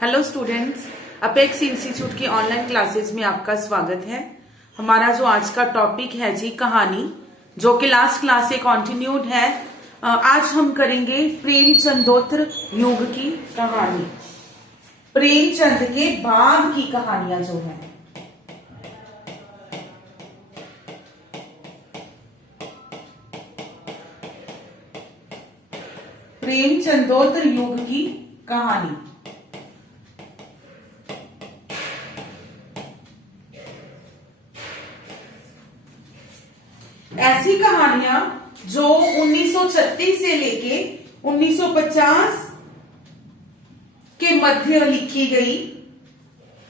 Hello students, apex institute की online classes में आपका स्वागत है। हमारा जो आज का टॉपिक है जी कहानी, जो कि लास्ट क्लास से कंटिन्यूड है। आज हम करेंगे प्रेमचंदोत्तर युग की कहानी। प्रेमचंद के बाद की कहानियां जो है, प्रेमचंदोत्तर युग की कहानी। ऐसी कहानियां जो 1936 से लेके 1950 के मध्य लिखी गई,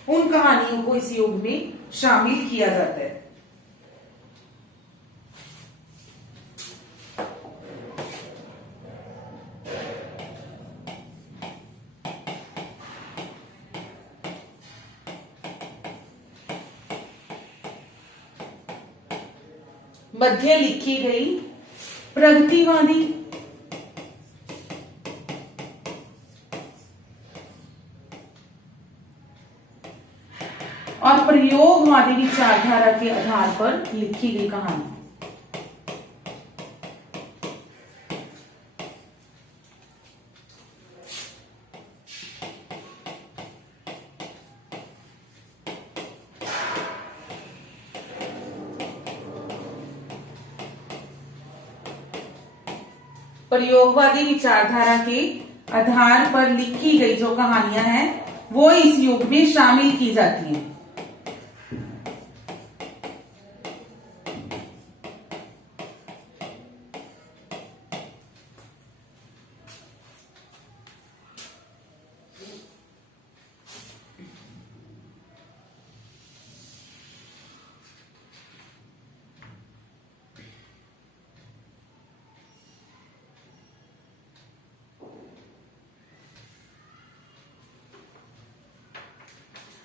उन कहानियों को इस युग में शामिल किया जाता है। मध्य लिखी गई प्रगतिवादी और प्रयोगवादी विचारधारा के आधार पर लिखी गई कहानी। प्रयोगवादी विचारधारा के आधार पर लिखी गई जो कहानियां हैं वो इस युग में शामिल की जाती हैं।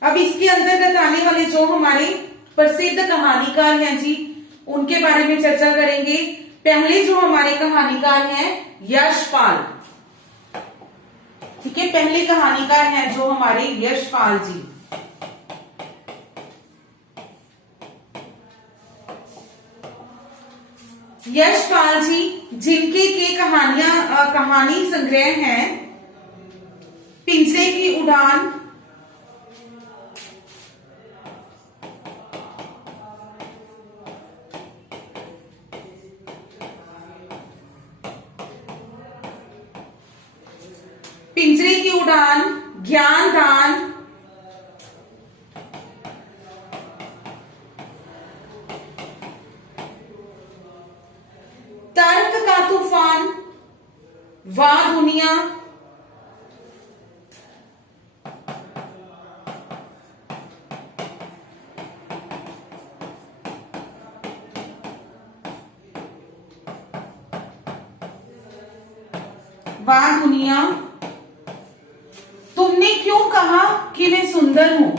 अब इसके अंतर्गत आने वाले जो हमारे प्रसिद्ध कहानीकार हैं जी, उनके बारे में चर्चा करेंगे। पहले जो हमारे कहानीकार हैं यशपाल, ठीक है, पहले कहानीकार हैं जो हमारे यशपाल जी। यशपाल जी जिनके के कहानी संग्रह हैं पिंजरे की उड़ान, पिंजरे की उड़ान, ज्ञानदान, तर्क का तूफान, वाह दुनिया, वाह दुनिया, तुमने क्यों कहा कि मैं सुंदर हूं,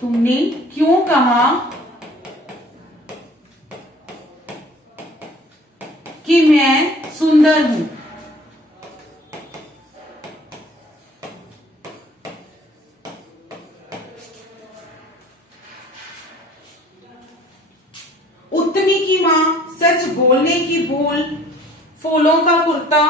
तुमने क्यों कहा कि मैं सुंदर हूं, उत्तमी की मां, सच बोलने की भूल, फूलों का कुर्ता,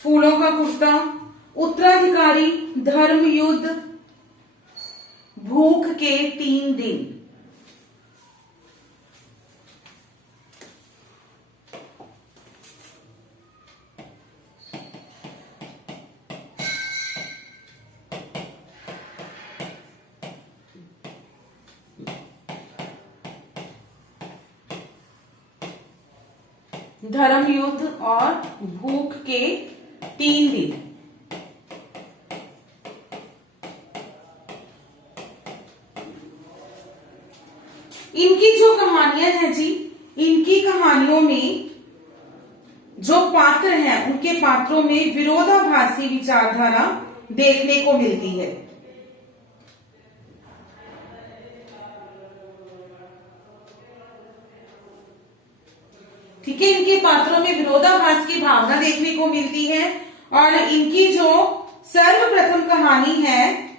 फूलों का कुर्ता, उत्तराधिकारी, धर्म युद्ध, भूख के 3 दिन। धर्म युद्ध और भूख के 3 दिन। इनकी जो कहानियां हैं जी, इनकी कहानियों में जो पात्र हैं उनके पात्रों में विरोधाभासी विचारधारा देखने को मिलती है। ठीक है, इनके पात्रों में विरोधाभास की भावना देखने को मिलती है और इनकी जो सर्वप्रथम कहानी है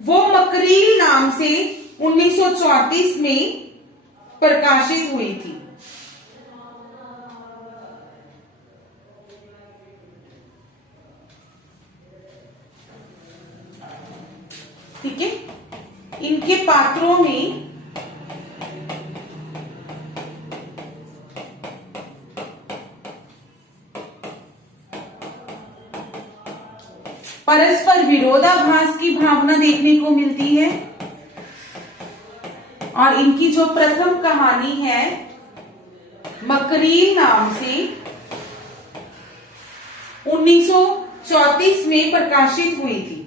वो मकरील नाम से 1934 में प्रकाशित हुई थी। ठीक है, इनके पात्रों में परस्पर विरोधाभास की भावना देखने को मिलती है और इनकी जो प्रथम कहानी है मकरील नाम से 1934 में प्रकाशित हुई थी।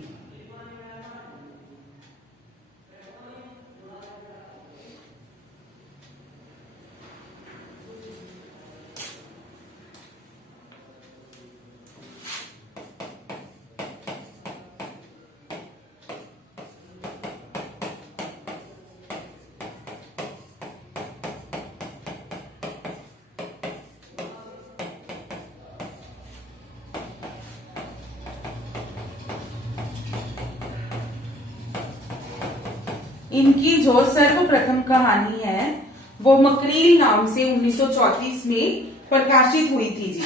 इनकी जो सर्वप्रथम कहानी है वो मकरील नाम से 1934 में प्रकाशित हुई थी जी।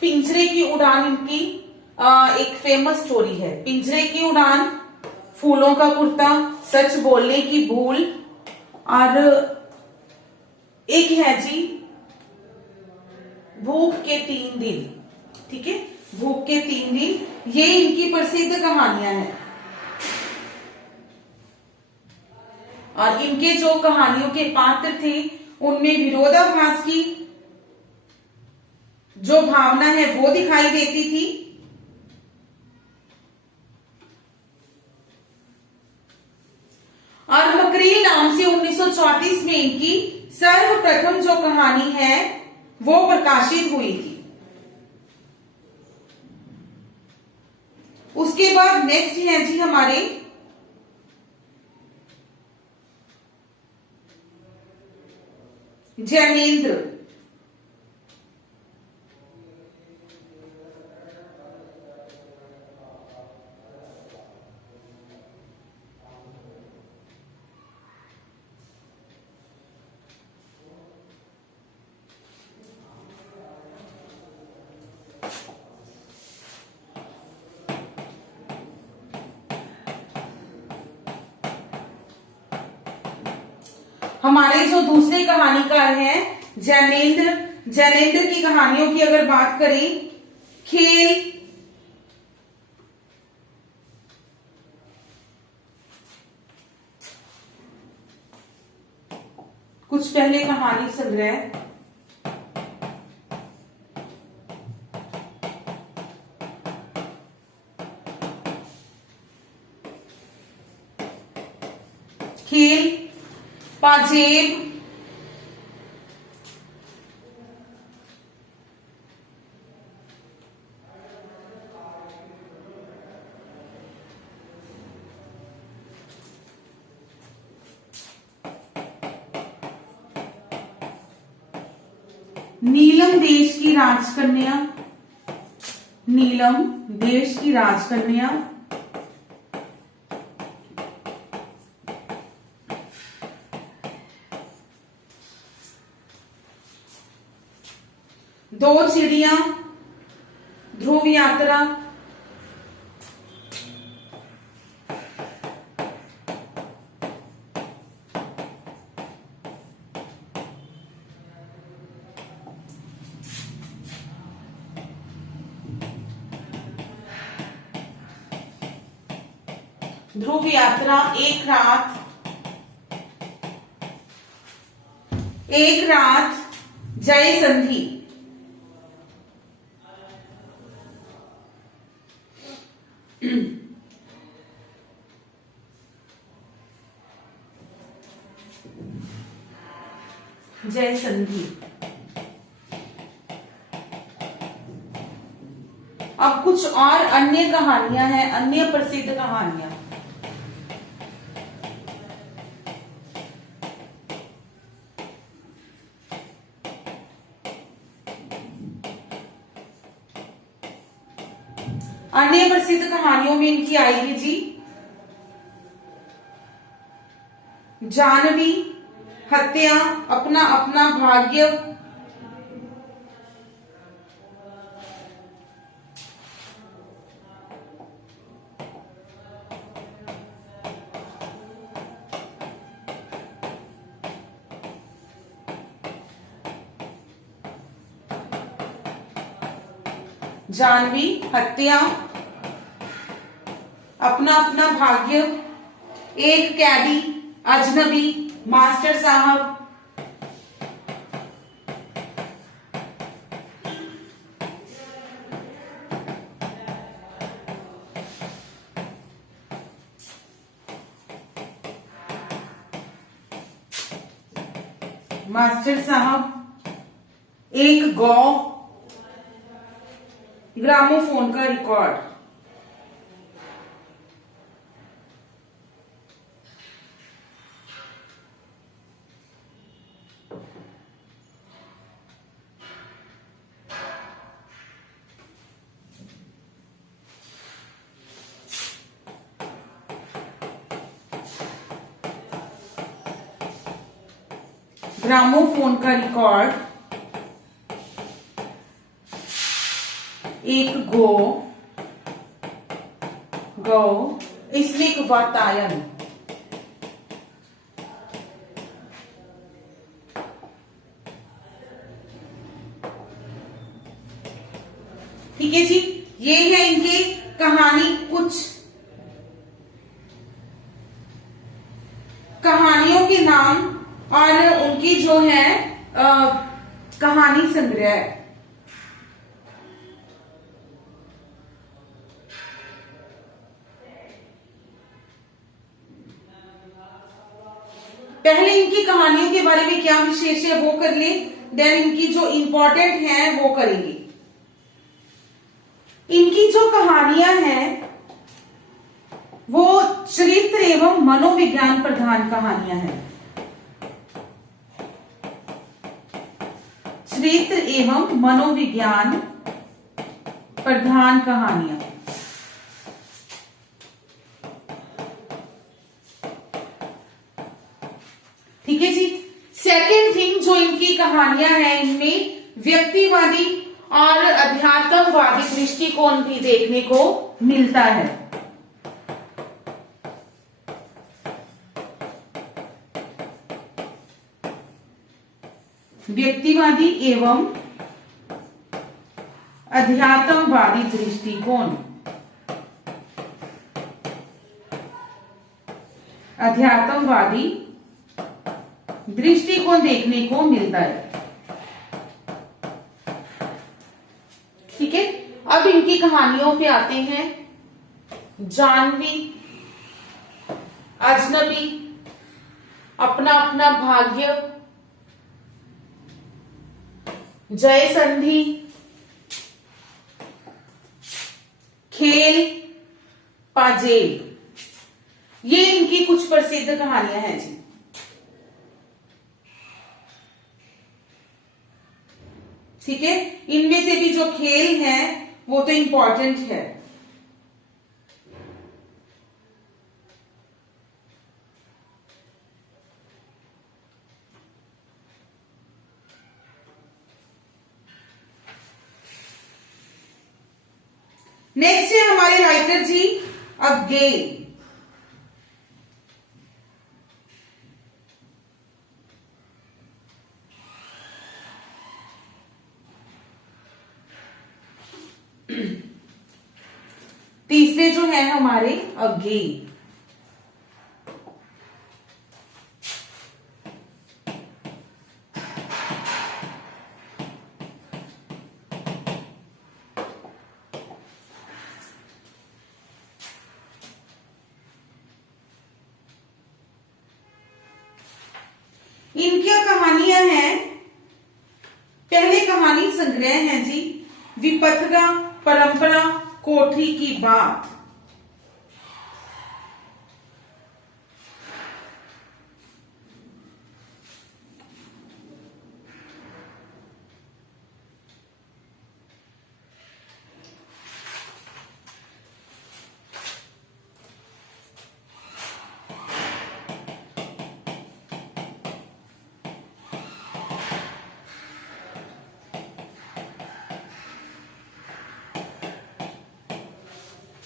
पिंजरे की उड़ान इनकी एक फेमस स्टोरी है। पिंजरे की उड़ान, फूलों का कुर्ता, सच बोलने की भूल और एक है जी भूख के 3 दिन। ठीक है, भूख के 3 दिन, ये इनकी प्रसिद्ध कहानियां हैं और इनके जो कहानियों के पात्र थे उनमें विरोधाभास की जो भावना है वो दिखाई देती थी और मकरील नाम से 1934 में इनकी सर्वप्रथम जो कहानी है वो प्रकाशित हुई थी। उसके बाद नेक्स्ट है जी हमारे जैनेन्द्र। हमारे जो दूसरे कहानीकार हैं जैनेन्द्र, जैनेन्द्र की कहानियों की अगर बात करें, खेल, कुछ पहले कहानी संग्रह, खेल, पाजेब, नीलम देश की राजकन्या, नीलम देश की राजकन्या, दो चिड़िया, ध्रुव यात्रा, ध्रुव यात्रा, एक रात, जय संधि। जय संधि। अब कुछ और अन्य कहानियां हैं, अन्य प्रसिद्ध कहानियां। अन्य प्रसिद्ध कहानियों में इनकी आएगी जी जानवी, हत्या, अपना अपना भाग्य, जानवी, हत्या, अपना अपना भाग्य, एक कैदी, अजनबी, मास्टर साहब, मास्टर साहब, एक गौ, ग्रामोफोन का रिकॉर्ड। ग्रामोफोन का रिकॉर्ड, एक गौ, इसमें एक वातायन, ठीक है जी। ये है इनके कहानी, कुछ कहानियों के नाम और उनकी जो है कहानी संग्रह। पहले इनकी कहानियों के बारे में क्या विशेष है वो कर ले, देन इनकी जो इंपॉर्टेंट है वो करेंगे। इनकी जो कहानियां हैं वो चरित्र एवं मनोविज्ञान प्रधान कहानियां हैं। चरित्र एवं मनोविज्ञान प्रधान कहानियां। ठीक है जी। सेकेंड थिंग जो इनकी कहानियां हैं, इनमें व्यक्तिवादी और अध्यात्मवादी दृष्टिकोण भी देखने को मिलता है। व्यक्तिवादी एवं अध्यात्मवादी दृष्टिकोण, अध्यात्मवादी दृष्टिकोण देखने को मिलता है। ठीक है, अब इनकी कहानियों पे आते हैं। जानवी, अजनबी, अपना अपना भाग्य, जय संधि, खेल, पाजेल, ये इनकी कुछ प्रसिद्ध कहानियां हैं जी। ठीक है, इनमें से भी जो खेल है वो तो इंपॉर्टेंट है। नेक्स्ट है हमारे राइटर जी अगे। तीसरे जो है हमारे अगे। इनकी कहानियां हैं, पहले कहानी संग्रह है जी विपथगा, परंपरा, कोठी की बात।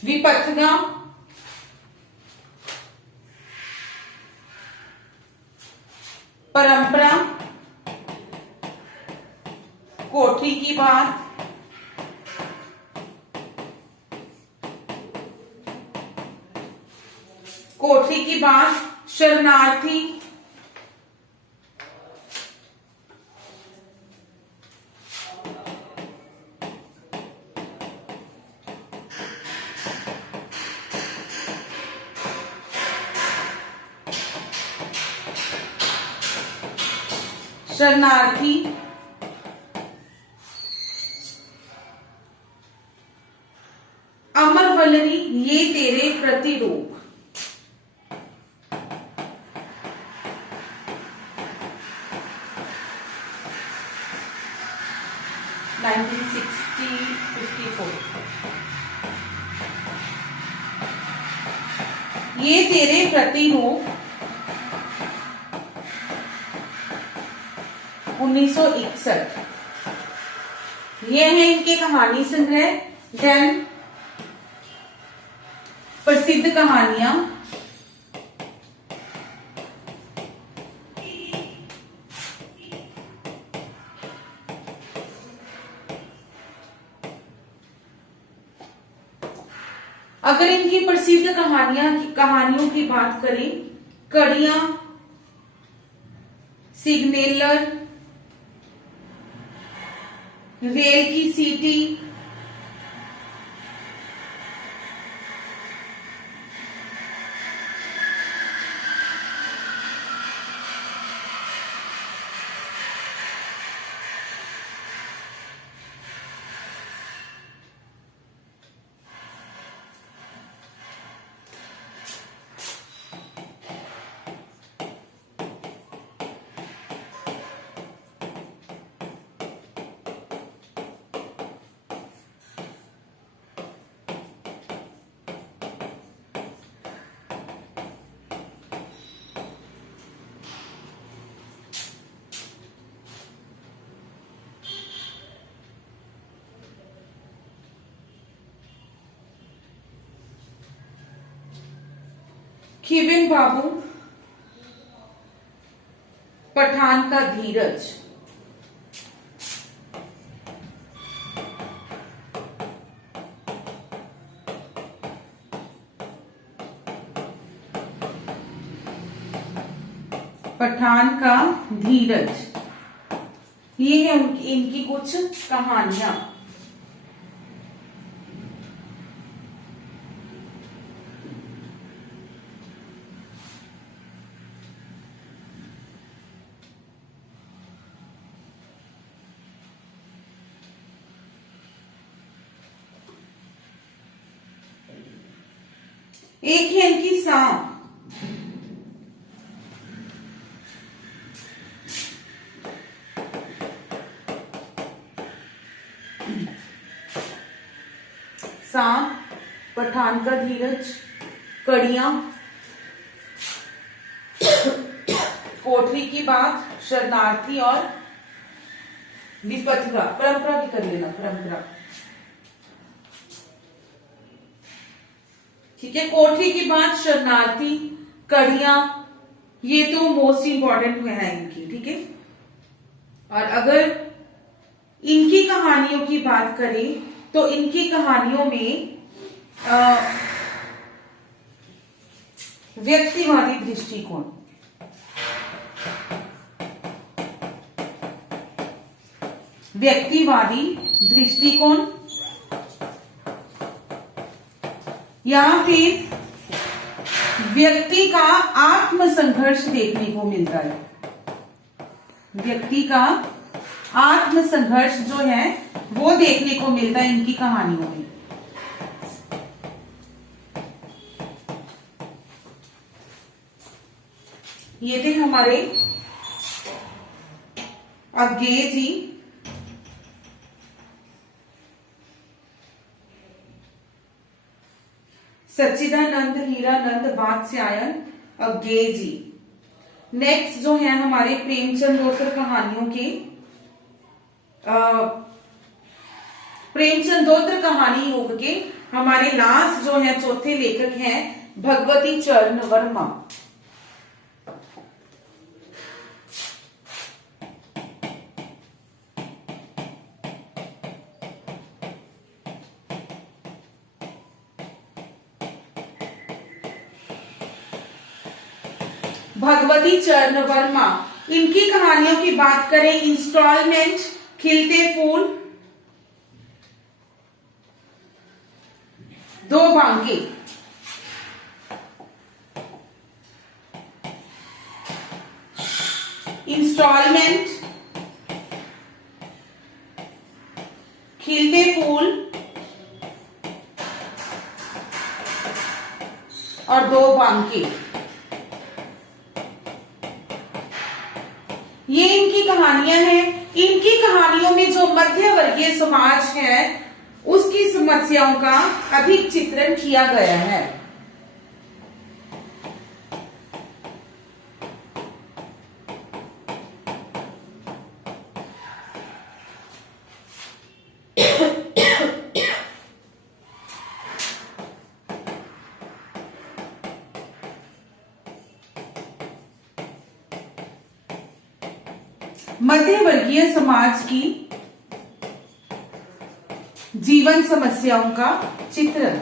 विपथगा, परंपरा, कोठी की बात, कोठी की बात, शरणार्थी, शरणार्थी, अमर वल्लरी, ये तेरे प्रतिरूप। ये तेरे प्रतिरूप 1961। ये है इनके कहानी संग्रह। देन प्रसिद्ध कहानियां, अगर इनकी प्रसिद्ध कहानियों की बात करें, कड़ियां, सिग्नेलर, रेल की सीटी, खिविन बाबू, पठान का धीरज, पठान का धीरज, ये है इनकी कुछ कहानियां। एक है इनकी सांप, सांप, पठान का धीरज, कड़ियां, कोठरी की बात, शरणार्थी और विपथगा। परंपरा भी कर लेना, परंपरा। ठीक है। कोठी की बात, शरणार्थी, कड़ियां, ये तो मोस्ट इंपॉर्टेंट है इनकी। ठीक है। और अगर इनकी कहानियों की बात करें तो इनकी कहानियों में व्यक्तिवादी दृष्टिकोण, व्यक्तिवादी दृष्टिकोण या फिर व्यक्ति का आत्मसंघर्ष देखने को मिलता है। व्यक्ति का आत्मसंघर्ष जो है वो देखने को मिलता है इनकी कहानियों में। ये थे हमारे अज्ञेय जी। सच्चिदानंद, हीरानंद, वात्स्यायन, अज्ञेय जी। नेक्स्ट जो है हमारे प्रेमचंदोत्तर कहानियों के प्रेमचंदोत्तर कहानी योग के हमारे लास्ट जो है चौथे लेखक हैं भगवती चरण वर्मा। भगवती चरण वर्मा, इनकी कहानियों की बात करें, इंस्टॉलमेंट, खिलते फूल, दो बांके, इंस्टॉलमेंट, खिलते फूल और दो बांके, ये इनकी कहानियां हैं। इनकी कहानियों में जो मध्य वर्गीय समाज है उसकी समस्याओं का अधिक चित्रण किया गया है। मध्य वर्गीय समाज की जीवन समस्याओं का चित्रण।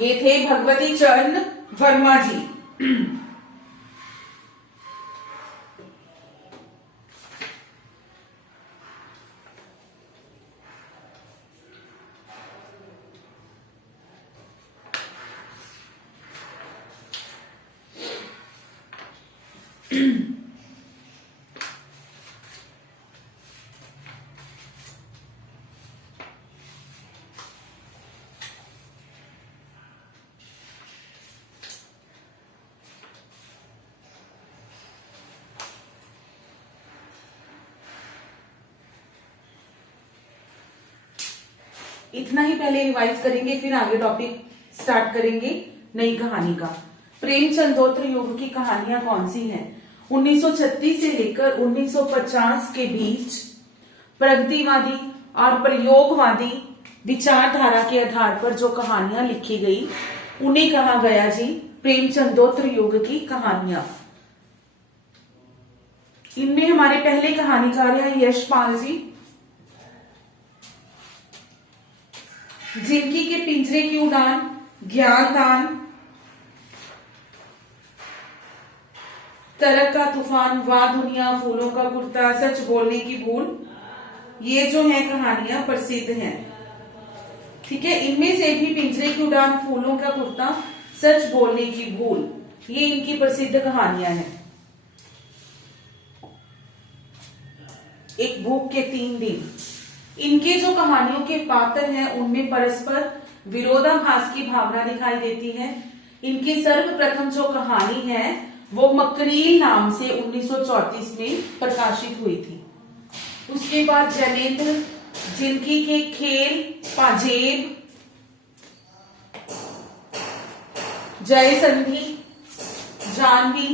ये थे भगवती चरण वर्मा जी। इतना ही पहले रिवाइज करेंगे, फिर आगे टॉपिक स्टार्ट करेंगे नई कहानी का। प्रेमचंदोत्तर युग की कहानियां कौन सी हैं? 1936 से लेकर 1950 के बीच प्रगतिवादी और प्रयोगवादी विचारधारा के आधार पर जो कहानियां लिखी गई उन्हें कहा गया जी प्रेमचंदोत्तर युग की कहानियां। इनमें हमारे पहले कहानीकार हैं यशपाल जी, जिनकी के पिंजरे की उड़ान, ज्ञानदान, तरक का तूफान, वाह दुनिया, फूलों का कुर्ता, सच बोलने की भूल, ये जो है कहानियां प्रसिद्ध हैं। ठीक है। इनमें से भी पिंजरे की उड़ान, फूलों का कुर्ता, सच बोलने की भूल, ये इनकी प्रसिद्ध कहानियां हैं। एक भूख के 3 दिन, इनके जो कहानियों के पात्र हैं उनमें परस्पर विरोधाभास की भावना दिखाई देती है। इनकी सर्वप्रथम जो कहानी है वो मकरील नाम से 1934 में प्रकाशित हुई थी। उसके बाद जैनेन्द्र, जिनकी के खेल, पाजेब, जयसंधि, जानवी,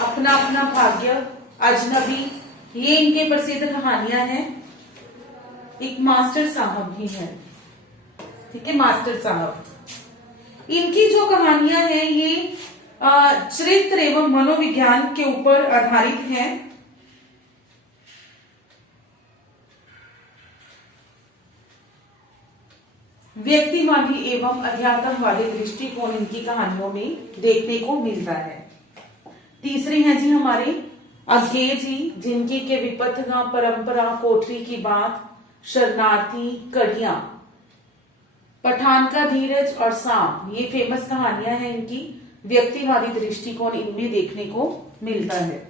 अपना अपना भाग्य, अजनबी, ये इनके प्रसिद्ध कहानियां हैं। एक मास्टर साहब भी है, ठीक है, मास्टर साहब। इनकी जो कहानियां हैं ये चरित्र एवं मनोविज्ञान के ऊपर आधारित हैं। व्यक्तिवादी एवं अध्यात्मवादी दृष्टिकोण इनकी कहानियों में देखने को मिलता है। तीसरे हैं जी हमारे अज्ञेय जी, जिनकी के विपथगा, परंपरा, कोठरी की बात, शरणार्थी, कड़ियां, पठान का धीरज और सांप, ये फेमस कहानियां हैं इनकी। व्यक्तिवादी दृष्टिकोण इनमें देखने को मिलता है।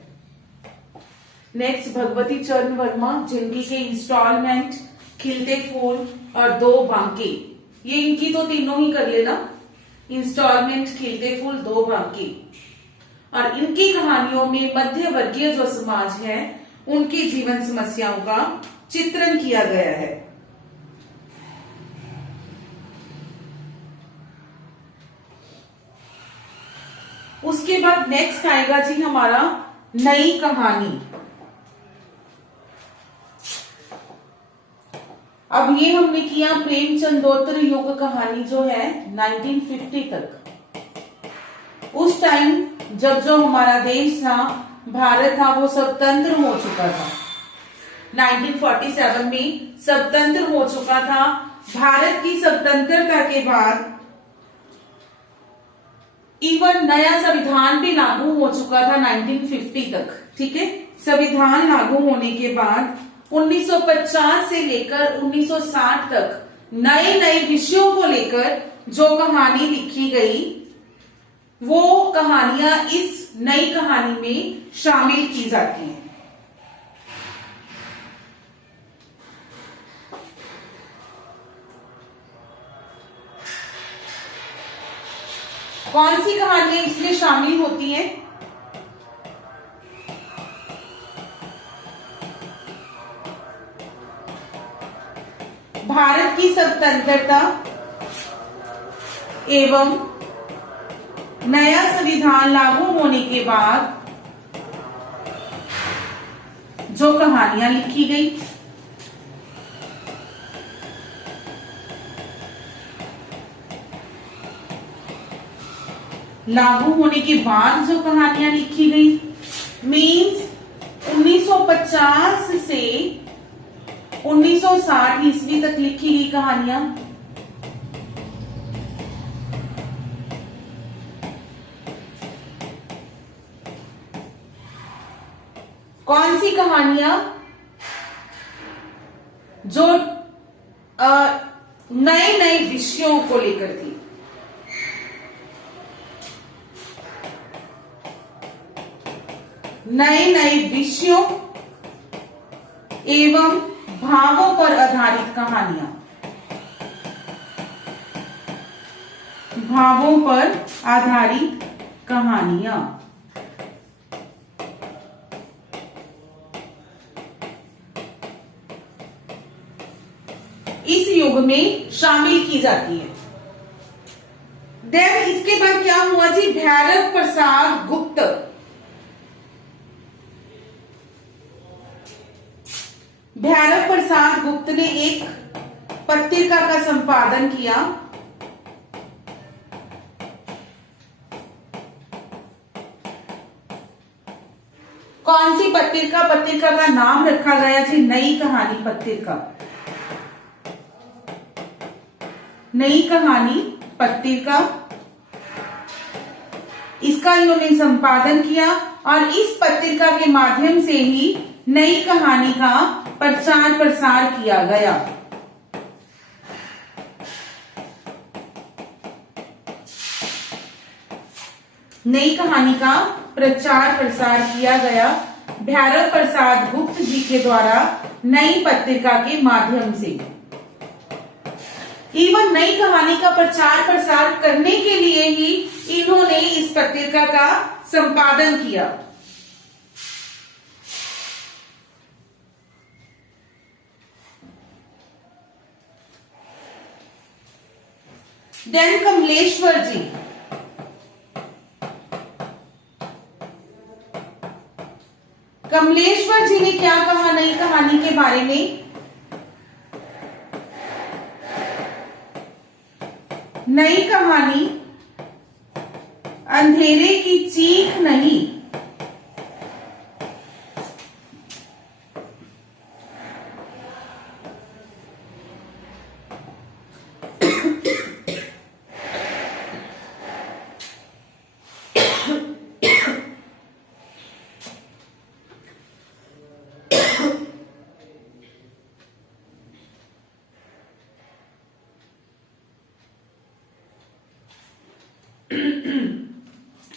नेक्स्ट भगवती चरण वर्मा, जिनकी के इंस्टॉलमेंट, खिलते फूल और दो बांके, ये इनकी तो तीनों ही कर लेना, इंस्टॉलमेंट, खिलते फूल, दो बांके। और इनकी कहानियों में मध्य वर्गीय जो समाज है उनकी जीवन समस्याओं का चित्रण किया गया है। उसके बाद नेक्स्ट आएगा जी हमारा नई कहानी। अब ये हमने किया प्रेमचंदोत्तर युग कहानी जो है 1950 तक। उस टाइम जब जो हमारा देश था, भारत था, वो स्वतंत्र हो चुका था। 1947 में स्वतंत्र हो चुका था। भारत की स्वतंत्रता के बाद इवन नया संविधान भी लागू हो चुका था 1950 तक, ठीक है। संविधान लागू होने के बाद 1950 से लेकर 1960 तक नए नए विषयों को लेकर जो कहानी लिखी गई, वो कहानियां इस नई कहानी में शामिल की जाती हैं। कौन सी कहानियां इसमें शामिल होती हैं? भारत की स्वतंत्रता एवं नया संविधान लागू होने के बाद जो कहानियां लिखी गई, लागू होने के बाद जो कहानियां लिखी गई मीन्स 1950 से 1960 ईस्वी तक लिखी गई कहानियां। कौन सी कहानियां जो नए नए विषयों को लेकर थी। नए नए विषयों एवं भावों पर आधारित कहानियां। भावों पर आधारित कहानियां। इस युग में शामिल की जाती है। देन इसके बाद क्या हुआ जी, भैरव प्रसाद गुप्त। भैरव प्रसाद गुप्त ने एक पत्रिका का संपादन किया। कौन सी पत्रिका? पत्रिका का नाम रखा गया जी नई कहानी पत्रिका। नई कहानी पत्रिका, इसका इन्होंने संपादन किया और इस पत्रिका के माध्यम से ही नई कहानी का प्रचार प्रसार किया गया। नई कहानी का प्रचार प्रसार किया गया भैरव प्रसाद गुप्त जी के द्वारा नई पत्रिका के माध्यम से। इवन नई कहानी का प्रचार प्रसार करने के लिए ही इन्होंने इस पत्रिका का संपादन किया। देन कमलेश्वर जी, कमलेश्वर जी ने क्या कहा नई कहानी के बारे में? नई कहानी अंधेरे की चीख नहीं,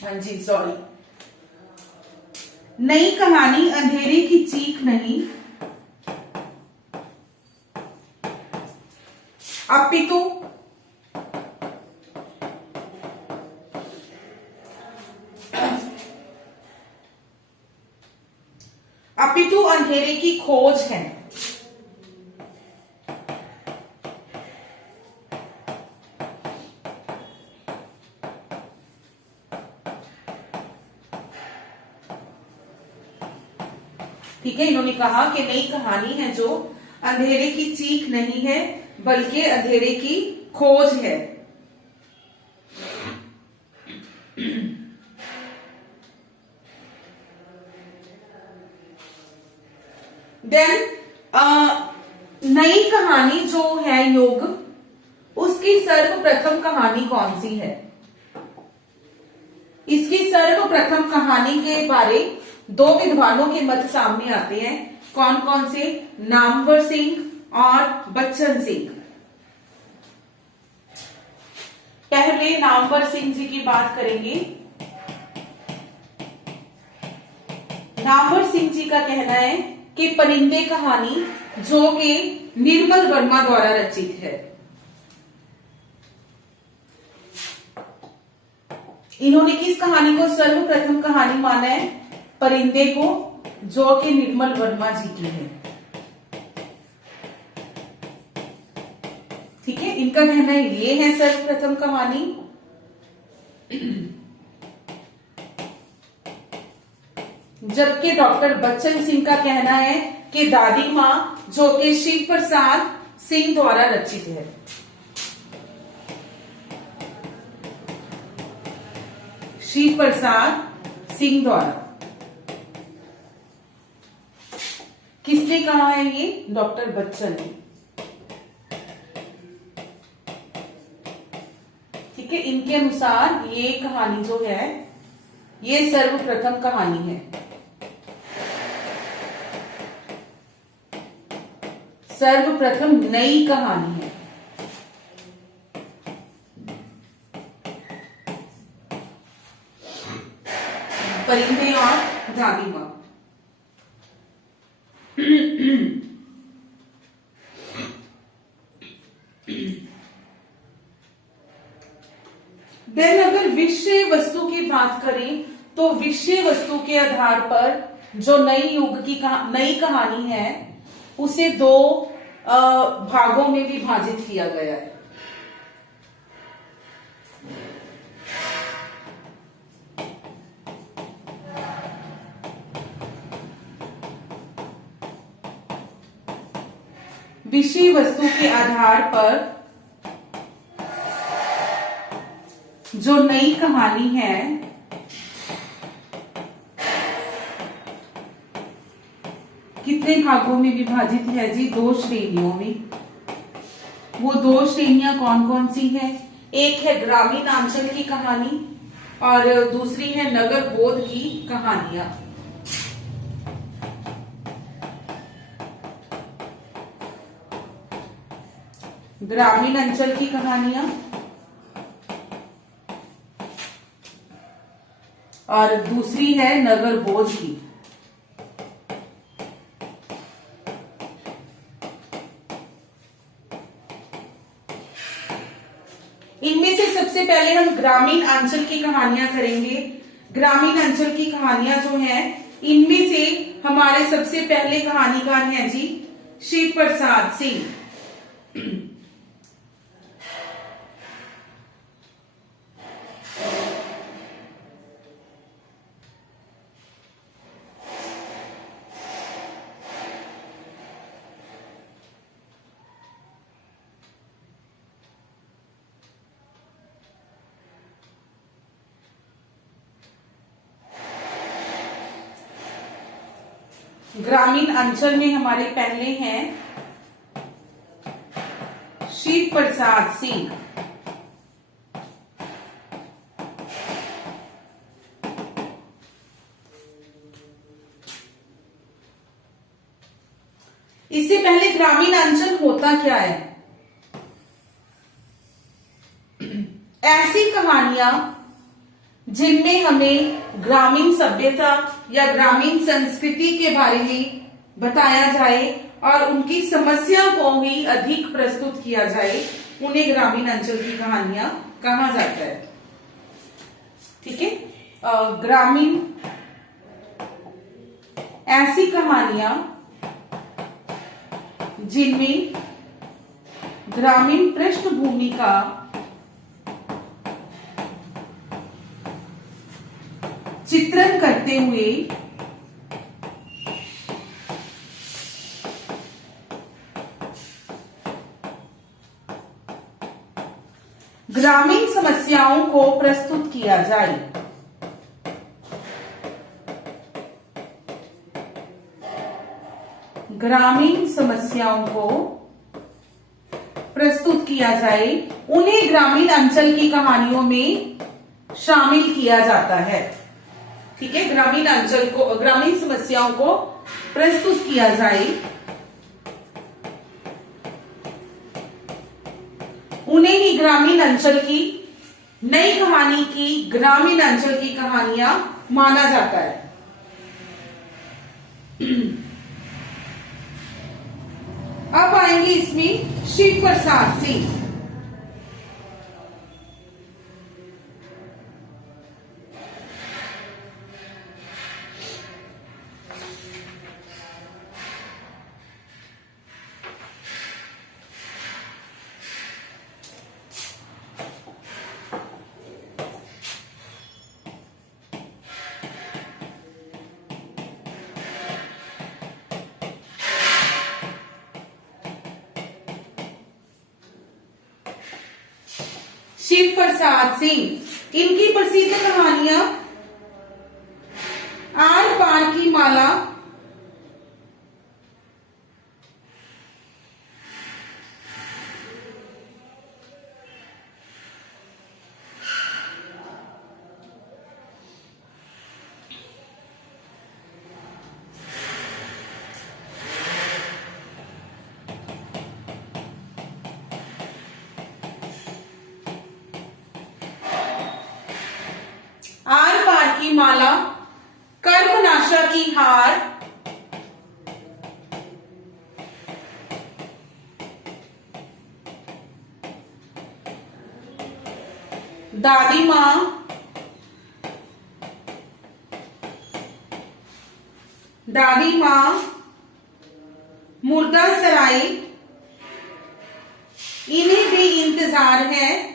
हाँ जी सॉरी, नई कहानी अंधेरे की चीख नहीं अपितु अपितु अंधेरे की खोज है। ठीक है, इन्होंने कहा कि नई कहानी है जो अंधेरे की चीख नहीं है बल्कि अंधेरे की खोज है। देन नई कहानी जो है युग, उसकी सर्वप्रथम कहानी कौन सी है? इसकी सर्वप्रथम कहानी के बारे दो विद्वानों के मत सामने आते हैं। कौन कौन से? नामवर सिंह और बच्चन सिंह। पहले नामवर सिंह जी की बात करेंगे। नामवर सिंह जी का कहना है कि परिंदे कहानी जो कि निर्मल वर्मा द्वारा रचित है। इन्होंने किस कहानी को सर्वप्रथम कहानी माना है? परिंदे को, जो कि निर्मल वर्मा जी की है। ठीक है, इनका कहना है ये है सर्वप्रथम कहानी। जबकि डॉक्टर बच्चन सिंह का कहना है कि दादी मां, जो कि शिव प्रसाद सिंह द्वारा रचित है। शिव प्रसाद सिंह द्वारा। किसने कहा है ये? डॉक्टर बच्चन ने। ठीक है, इनके अनुसार ये कहानी जो है ये सर्वप्रथम कहानी है। सर्वप्रथम नई कहानी है। परिंदे और दादी मां। देन अगर विषय वस्तु की बात करें तो विषय वस्तु के आधार पर जो नई युग की नई कहानी है उसे दो भागों में विभाजित किया गया है। विषय वस्तु के आधार पर जो नई कहानी है कितने भागों में विभाजित है जी? दो श्रेणियों में। वो दो श्रेणियां कौन कौन सी है? एक है ग्रामीण अंचल की कहानी और दूसरी है नगर बोध की कहानियां। ग्रामीण अंचल की कहानियां और दूसरी है नगर बोध की। इनमें से सबसे पहले हम ग्रामीण अंचल की कहानियां करेंगे। ग्रामीण अंचल की कहानियां जो हैं, इनमें से हमारे सबसे पहले कहानीकार हैं जी शिव प्रसाद सिंह। ग्रामीण अंचल में हमारे पहले हैं शिव प्रसाद सिंह। इससे पहले ग्रामीण अंचल होता क्या है? ऐसी कहानियां जिनमें हमें ग्रामीण सभ्यता या ग्रामीण संस्कृति के बारे में बताया जाए और उनकी समस्या को ही अधिक प्रस्तुत किया जाए, उन्हें ग्रामीण अंचल की कहानियां कहा जाता है। ठीक है, ग्रामीण ऐसी कहानियां जिनमें ग्रामीण पृष्ठभूमि का चित्रण करते हुए ग्रामीण समस्याओं को प्रस्तुत किया जाए। ग्रामीण समस्याओं को प्रस्तुत किया जाए, उन्हें ग्रामीण अंचल की कहानियों में शामिल किया जाता है। ठीक है, ग्रामीण अंचल को, ग्रामीण समस्याओं को प्रस्तुत किया जाए, उन्हें ही ग्रामीण अंचल की नई कहानी की ग्रामीण अंचल की कहानियां माना जाता है। अब आएंगे इसमें शिव प्रसाद सिंह। शिव प्रसाद सिंह, इनकी प्रसिद्ध कहानियां आर पार की माला, आर पार की माला, कर्मनाशा की हार, दादी मां, दादी मां, मुर्दा सराय, इन्हें भी इंतजार है,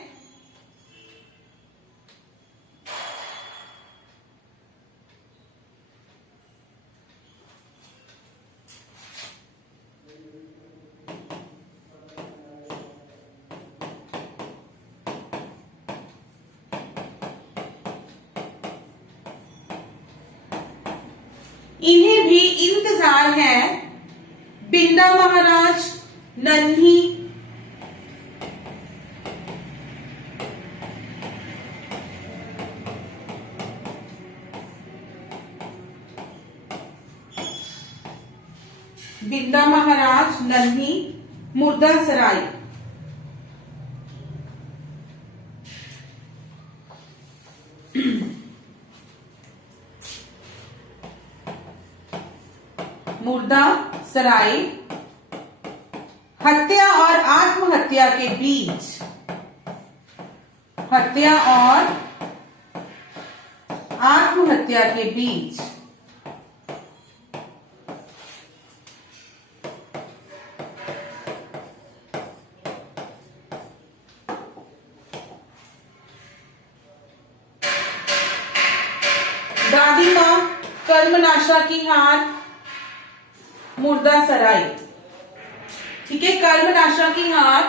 इन्हें भी इंतजार है, बिंदा महाराज, नन्ही, बिंदा महाराज, नन्ही, मुर्दा सराय। मुर्दा सराय, हत्या और आत्महत्या के बीच, हत्या और आत्महत्या के बीच, दादी मां, कर्मनाशा की हार, मुर्दा सराय। ठीक है, कर्मनाशा की हार,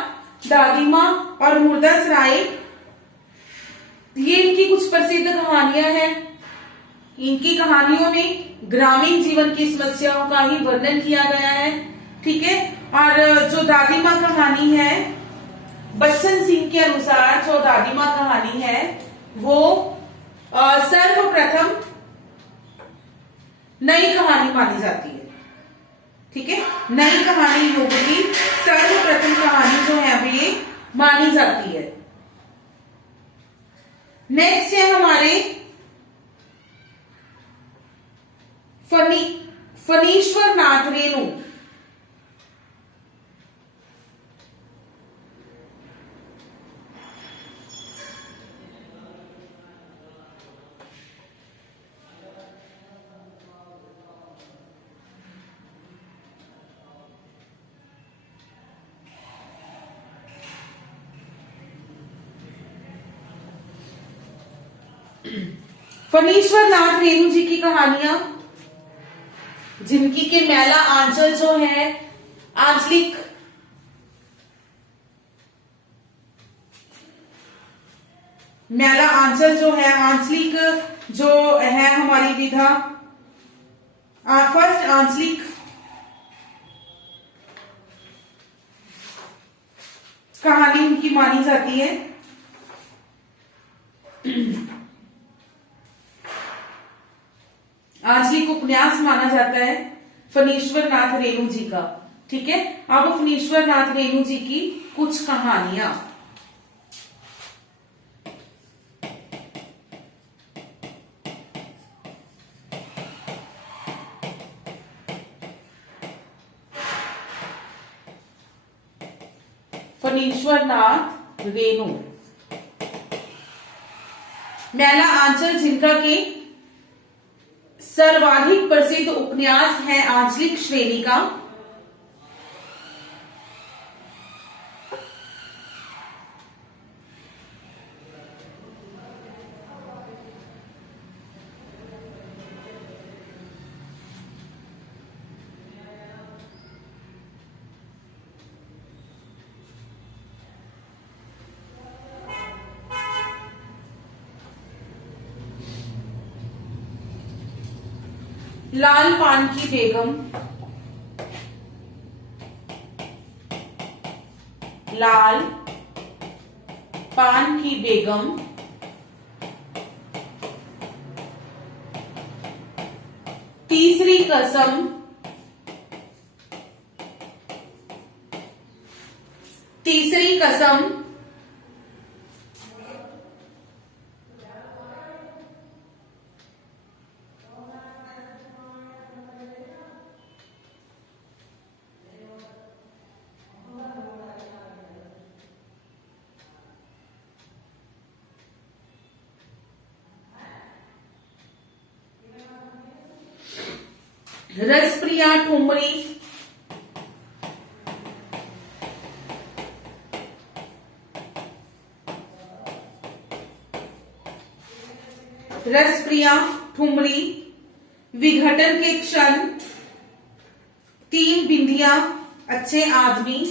दादी मां और मुर्दा सराय, ये इनकी कुछ प्रसिद्ध कहानियां हैं। इनकी कहानियों में ग्रामीण जीवन की समस्याओं का ही वर्णन किया गया है। ठीक है। और जो दादी माँ कहानी है, बच्चन सिंह के अनुसार जो दादी माँ कहानी है वो सर्वप्रथम नई कहानी मानी जाती है। ठीक है, नई कहानी युग की सर्वप्रथम कहानी जो है अभी ये मानी जाती है। नेक्स्ट है हमारे फणीश्वर नाथ रेणु। फणीश्वर नाथ रेणु जी की कहानियां, जिनकी के मैला आंचल जो है आंचलिक मैला आंचल जो है आंचलिक जो है हमारी विधा, फर्स्ट आंचलिक कहानी उनकी मानी जाती है। आंचलिक उपन्यास माना जाता है फणीश्वर नाथ रेणु जी का। ठीक है, अब फणीश्वर नाथ रेणु जी की कुछ कहानियां। फणीश्वर नाथ रेणु, मैला आंचल जिनका के सर्वाधिक प्रसिद्ध उपन्यास है आंचलिक श्रेणी का। लाल पान की बेगम, लाल पान की बेगम, तीसरी कसम, तीसरी कसम, रसप्रिया ठुमरी, रसप्रिया ठुमरी, विघटन के क्षण, तीन बिंदियां, अच्छे आदमी,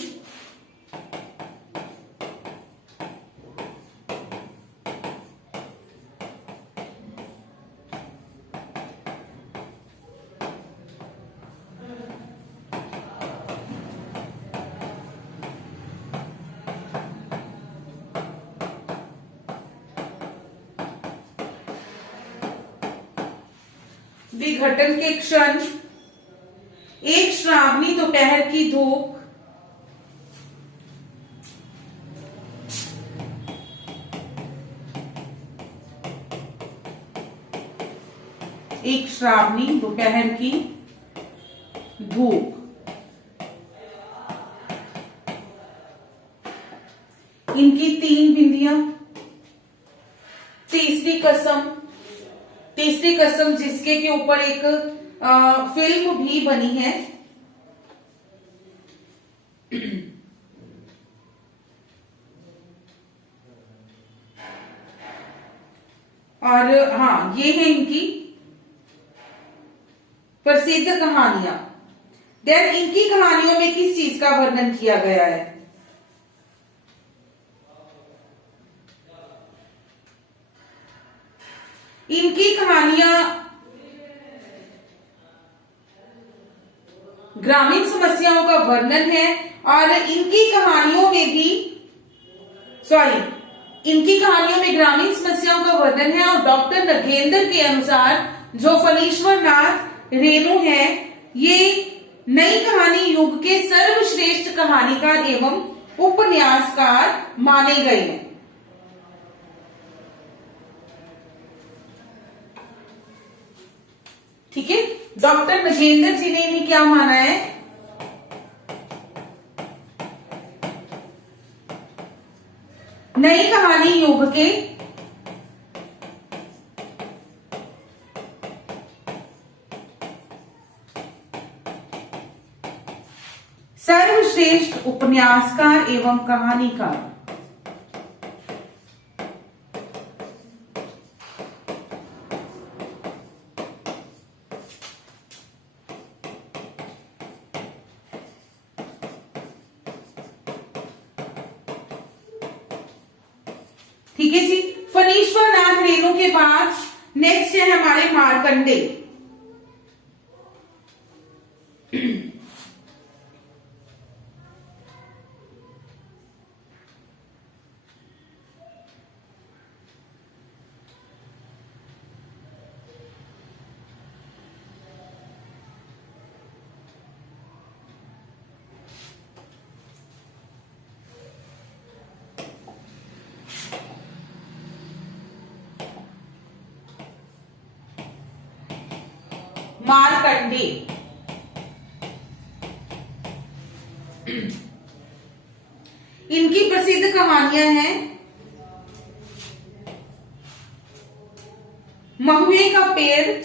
विघटन के क्षण, एक श्रावणी दोपहर की धूप, एक श्रावणी दोपहर की धूप, इनकी तीन बिंदियां, तीसरी कसम, तीसरी कसम जिसके के ऊपर एक फिल्म भी बनी है, और हाँ ये है इनकी प्रसिद्ध कहानियां। देन इनकी कहानियों में किस चीज का वर्णन किया गया है? इनकी कहानियां ग्रामीण समस्याओं का वर्णन है और इनकी कहानियों में ग्रामीण समस्याओं का वर्णन है। और डॉक्टर नगेंद्र के अनुसार जो फणीश्वर नाथ रेणु है ये नई कहानी युग के सर्वश्रेष्ठ कहानीकार एवं उपन्यासकार माने गए हैं। ठीक है, डॉक्टर नगेंद्र जी ने इन्हें क्या माना है? नई कहानी युग के सर्वश्रेष्ठ उपन्यासकार एवं कहानीकार। ठीक है जी, फणीश्वर नाथ रेणु के बाद नेक्स्ट है हमारे मार्कंडे। मार्कंडे इनकी प्रसिद्ध कहानियां हैं महुए का पेड़,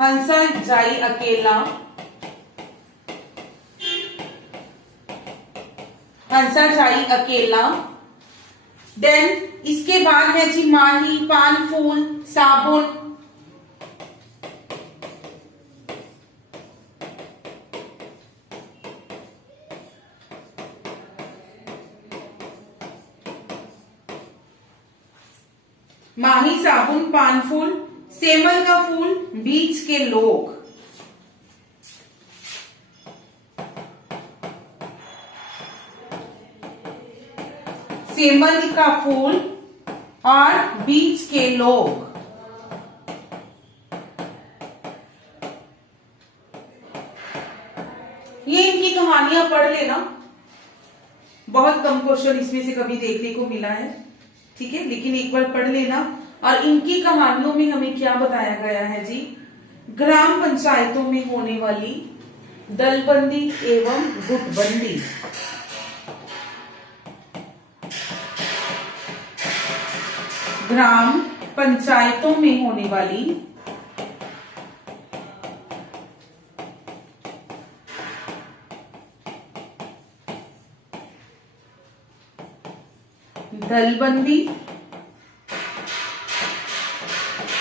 हंसा जाई अकेला, हंसा जाई अकेला। देन इसके बाद है जी माही, पान फूल, साबुन, माही, साबुन, पान फूल, सेमल का फूल, बीच के लोग। सेमल का फूल और बीच के लोग। ये इनकी कहानियां पढ़ लेना, बहुत कम क्वेश्चन इसमें से कभी देखने को मिला है। ठीक है, लेकिन एक बार पढ़ लेना। और इनकी कहानियों में हमें क्या बताया गया है जी? ग्राम पंचायतों में होने वाली दलबंदी एवं गुटबंदी। ग्राम पंचायतों में होने वाली दलबंदी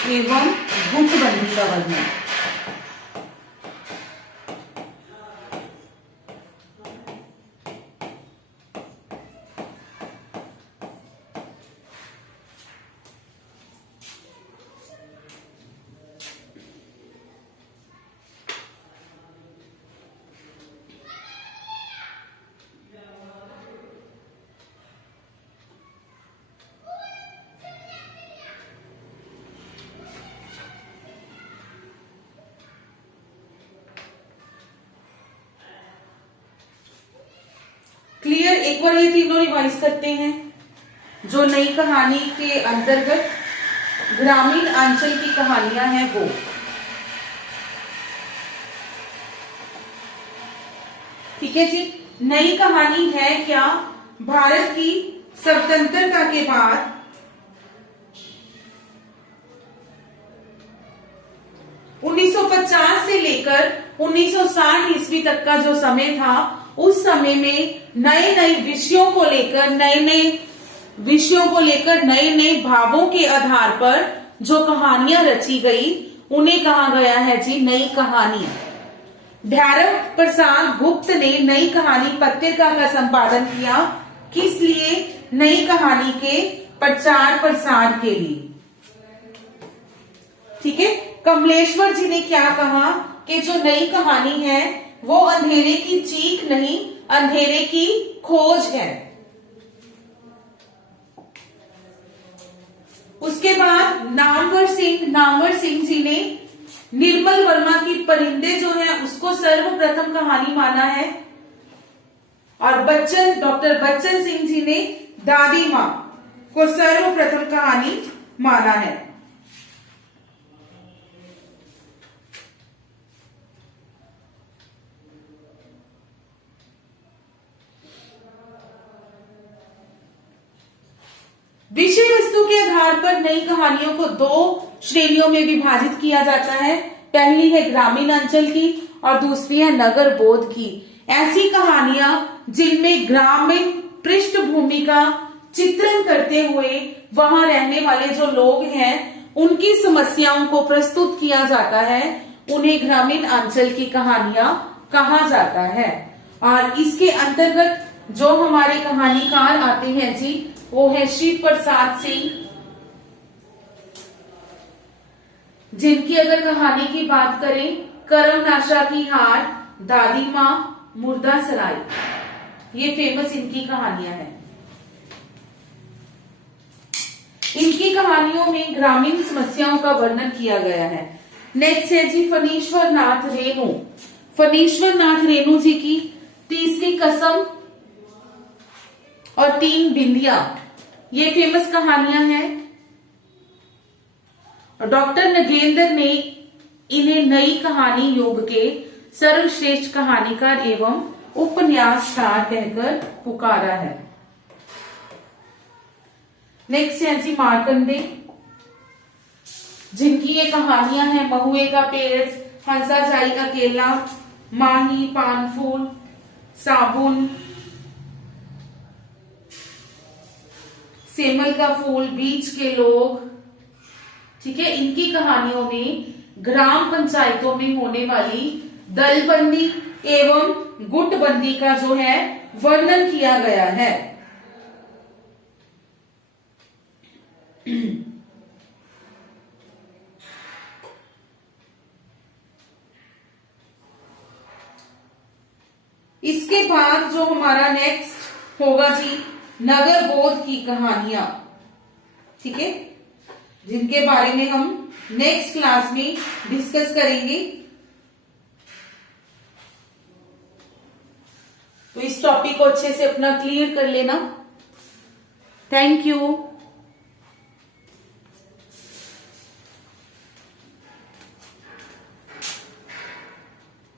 एवं गुटबंदी का वर्णन। क्लियर? एक बार ये तीनों रिवाइज करते हैं। जो नई कहानी के अंतर्गत ग्रामीण अंचल की कहानियां हैं वो। ठीक है जी, नई कहानी है क्या? भारत की स्वतंत्रता के बाद उन्नीस से लेकर 1960 ईस्वी तक का जो समय था, उस समय में नए नए विषयों को लेकर नए नए भावों के आधार पर जो कहानियां रची गई उन्हें कहा गया है जी नई कहानी। भैरव प्रसाद गुप्त ने नई कहानी पत्रिका का संपादन किया किस लिए? नई कहानी के प्रचार प्रसार के लिए। ठीक है, कमलेश्वर जी ने क्या कहा कि जो नई कहानी है वो अंधेरे की चीख नहीं, अंधेरे की खोज है। उसके बाद नामवर सिंह जी ने निर्मल वर्मा की परिंदे जो है उसको सर्वप्रथम कहानी माना है। और डॉक्टर बच्चन सिंह जी ने दादी मां को सर्वप्रथम कहानी माना है। विषय वस्तु के आधार पर नई कहानियों को दो श्रेणियों में विभाजित किया जाता है। पहली है ग्रामीण अंचल की और दूसरी है नगर बोध की। ऐसी कहानियां जिनमें ग्रामीण पृष्ठभूमि का चित्रण करते हुए वहां रहने वाले जो लोग हैं उनकी समस्याओं को प्रस्तुत किया जाता है, उन्हें ग्रामीण अंचल की कहानियां कहा जाता है। और इसके अंतर्गत जो हमारे कहानीकार आते हैं जी, वो है शिव प्रसाद सिंह, जिनकी अगर कहानी की बात करें, करमनाशा की हार, दादी मां, मुर्दा सराय, ये फेमस इनकी कहानियां हैं। इनकी कहानियों में ग्रामीण समस्याओं का वर्णन किया गया है। नेक्स्ट है जी फणीश्वर नाथ रेणु जी की तीसरी कसम और तीन बिंदिया, ये फेमस कहानियां हैं। डॉक्टर नगेंद्र ने इन्हें नई कहानी युग के सर्वश्रेष्ठ कहानीकार एवं उपन्यासकार कहकर पुकारा है। नेक्स्ट है जी मार्कंडे, जिनकी ये कहानियां हैं महुए का पेड़, हंसा जाई अकेला, माही, पान फूल, साबुन, सेमल का फूल, बीच के लोग। ठीक है, इनकी कहानियों में ग्राम पंचायतों में होने वाली दलबंदी एवं गुटबंदी का जो है वर्णन किया गया है। इसके बाद जो हमारा नेक्स्ट होगा जी नगर बोध की कहानियां। ठीक है, जिनके बारे में हम नेक्स्ट क्लास में डिस्कस करेंगे। तो इस टॉपिक को अच्छे से अपना क्लियर कर लेना। Thank you.